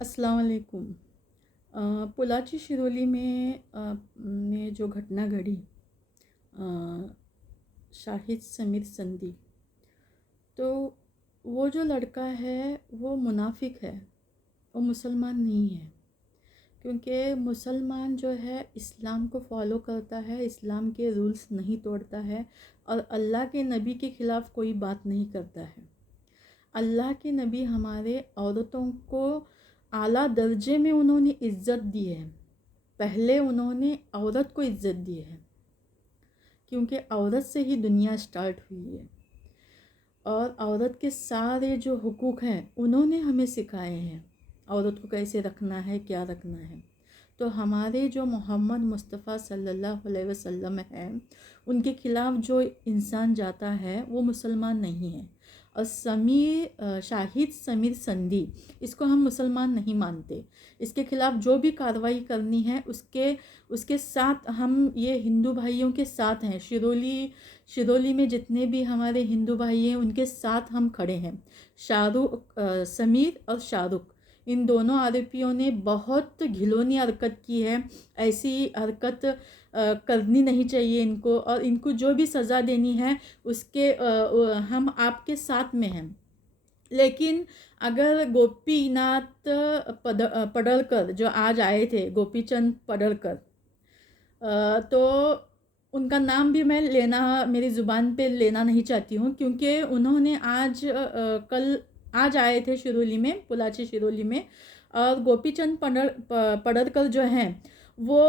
अस्सलाम वालेकुम। पोलाची शिरोली में जो घटना घड़ी, अ, शाहिद समीर संधी, तो वो जो लड़का है वो मुनाफिक है, वो मुसलमान नहीं है। क्योंकि मुसलमान जो है इस्लाम को फॉलो करता है, इस्लाम के रूल्स नहीं तोड़ता है और अल्लाह के नबी के ख़िलाफ़ कोई बात नहीं करता है। अल्लाह के नबी हमारे औरतों को आला दर्जे में उन्होंने इज़्ज़त दी है। पहले उन्होंने औरत को इज़्ज़त दी है, क्योंकि औरत से ही दुनिया स्टार्ट हुई है और औरत के सारे जो हुकूक हैं उन्होंने हमें सिखाए हैं, औरत को कैसे रखना है, क्या रखना है। तो हमारे जो मोहम्मद मुस्तफ़ा सल्लल्लाहु अलैहि वसल्लम है, उनके ख़िलाफ़ जो इंसान जाता है वो मुसलमान नहीं है। और शाहिद समीर संधी, इसको हम मुसलमान नहीं मानते। इसके ख़िलाफ़ जो भी कार्रवाई करनी है उसके उसके साथ हम ये हिंदू भाइयों के साथ हैं। शिरोली में जितने भी हमारे हिंदू भाई हैं उनके साथ हम खड़े हैं। समीर और शाहरुख, इन दोनों आरोपियों ने बहुत घिनौनी हरकत की है। ऐसी हरकत करनी नहीं चाहिए इनको, और इनको जो भी सज़ा देनी है उसके हम आपके साथ में हैं। लेकिन अगर गोपीनाथ पडळकर जो आज आए थे, गोपीचंद पडळकर, तो उनका नाम भी मैं मेरी ज़ुबान पे लेना नहीं चाहती हूँ, क्योंकि उन्होंने कल आज आए थे शिरोली में, पोलाची शिरोली में। और गोपीचंद पडळकर जो हैं वो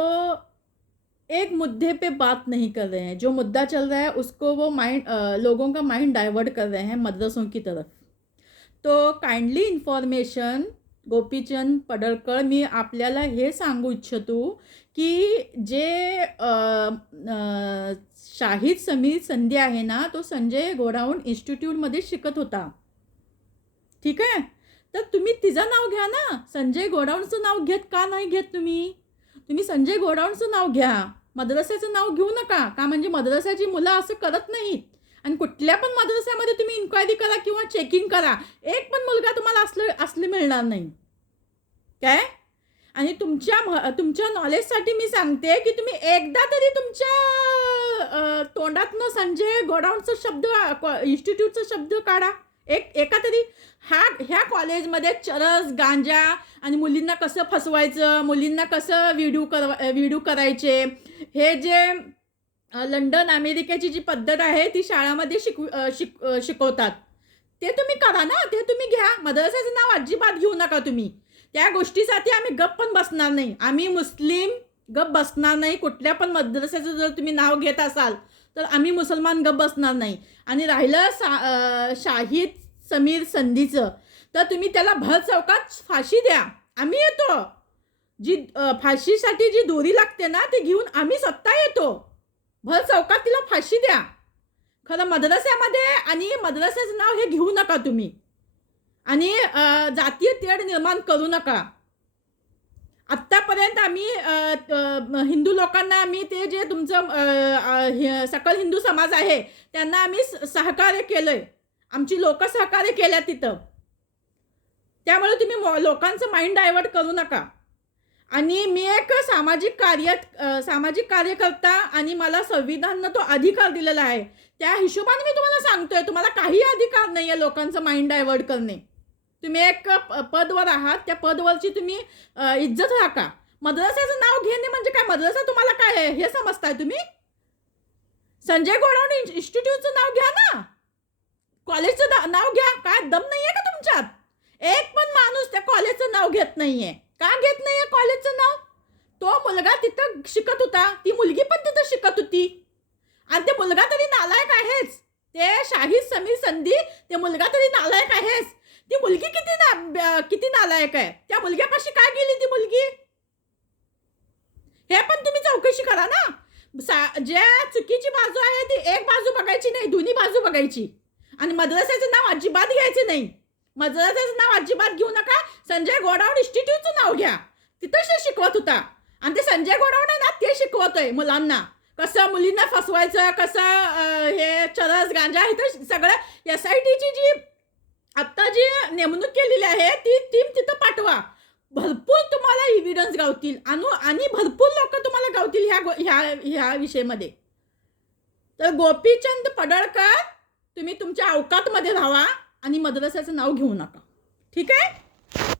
एक मुद्दे पे बात नहीं कर रहे हैं। जो मुद्दा चल रहा है उसको वो लोगों का माइंड डाइवर्ट कर रहे हैं मदरसों की तरफ। तो काइंडली इन्फॉर्मेशन गोपीचंद पडळकर, मी आपल्याला हे सांगू इच्छितो की जे शाहिद समीर संधी आहे ना, तो संजय घोडावून इन्स्टिट्यूटमध्ये शिकत होता, ठीक आहे. तर तुम्ही तिचं नाव घ्या ना, संजय घोडावूनचं नाव का नाही घेत तुम्ही? तुम्ही संजय घोडावूनचं नाव घ्या, मद्रसाचं नाव घेऊ नका. का म्हणजे मद्रसाची मुलं असं करत नाहीत. आणि कुठल्या पण मद्रसामध्ये तुम्ही इन्क्वायरी करा किंवा चेकिंग करा, एक पण मुलगा तुम्हाला असले मिळणार नाही काय. आणि तुमच्या नॉलेजसाठी मी सांगते की तुम्ही एकदा तरी तुमच्या तोंडातनं संजय घोडावूनचा शब्द, इन्स्टिट्यूटचा शब्द काढा. एका तरी ह्या कॉलेजमध्ये चरस, गांजा आणि मुलींना कसं फसवायचं, मुलींना कसं व्हिडिओ करायचे, हे जे लंडन अमेरिकेची जी पद्धत आहे ती शाळामध्ये शिकवतात, ते तुम्ही करा ना, ते तुम्ही घ्या. मद्रसाचं नाव अजिबात घेऊ नका तुम्ही. त्या गोष्टीसाठी आम्ही गप्प पण बसणार नाही. आम्ही मुस्लिम गप्प बसणार नाही. कुठल्या पण मद्रसाचं जर तुम्ही नाव घेत असाल तर आम्ही मुसलमान गप्प बसणार नाही. आणि राहिलं शाहिद समीर संधीचं, तर तुम्ही त्याला भर चौकात फाशी द्या, आम्ही येतो. जी फाशीसाठी जी दोरी लागते ना ती घेऊन आम्ही स्वतः येतो. भर चौकात तिला फाशी द्या. खरं मद्रसामध्ये आणि मद्रसाचं नाव हे घेऊ नका तुम्ही. आणि जातीय तेढ निर्माण करू नका. आत्तापर्यंत आम्ही हिंदू लोकांना, आम्ही ते जे तुमचं सकल हिंदू समाज आहे त्यांना आम्ही सहकार्य केलंय. आमची लोक सहकार्य केल्या तिथं. त्यामुळे तुम्ही लोकांचं माइंड डायवर्ट करू नका. आणि मी एक सामाजिक कार्यकर्ता, आणि मला संविधानानं तो अधिकार दिलेला आहे. त्या हिशोबाने मी तुम्हाला सांगतोय, तुम्हाला काही अधिकार नाही आहे लोकांचं माइंड डायवर्ट करणे. तुम्ही एक पदवर आहात, त्या पदवरची तुम्ही इज्जत राखा. मद्रसाचं नाव घेणे म्हणजे काय, मद्रसा तुम्हाला काय आहे हे समजताय तुम्ही? संजय घोडावणे इन्स्टिट्यूटचं नाव घ्या ना, कॉलेजचं नाव घ्या. काय दम नाहीये का तुमच्यात? एक पण माणूस त्या कॉलेजचं नाव घेत नाहीये. का घेत नाहीये कॉलेजचं नाव? तो मुलगा तिथं शिकत होता, ती मुलगी पण तिथं शिकत होती, आणि ते मुलगा तरी नालायक आहेच. ते शाहिद समीर संधी, ते मुलगा तरी नालायक आहेच. ती मुलगी किती नालायक आहे. त्या मुलग्यापाशी काय गेली ती मुलगी, हे पण तुम्ही चौकशी करा ना. ज्या चुकीची बाजू आहे ती एक बाजू बघायची नाही, दोन्ही बाजू बघायची. आणि मद्रसाचं नाव अजिबात घ्यायचं नाही. मद्रसाचं नाव अजिबात घेऊ नका. संजय घोडावणे इन्स्टिट्यूटचं नाव घ्या, तिथं ते शिकवत होता. आणि ते संजय घोडावणे ना ते शिकवतोय मुलांना कसं मुलींना फसवायचं, कसं हे चरस, गांजा, इथं सगळं SITची जी आत्ता जी नेमणूक केलेली आहे ती टीम तिथं पाठवा. भरपूर तुम्हाला इव्हिडन्स गावतील आणि भरपूर लोक तुम्हाला गावतील ह्या विषयामध्ये. तर गोपीचंद पडळकर, तुम्ही तुमच्या अवकातमध्ये राहा आणि मद्रसाचं नाव घेऊ नका. ठीक आहे.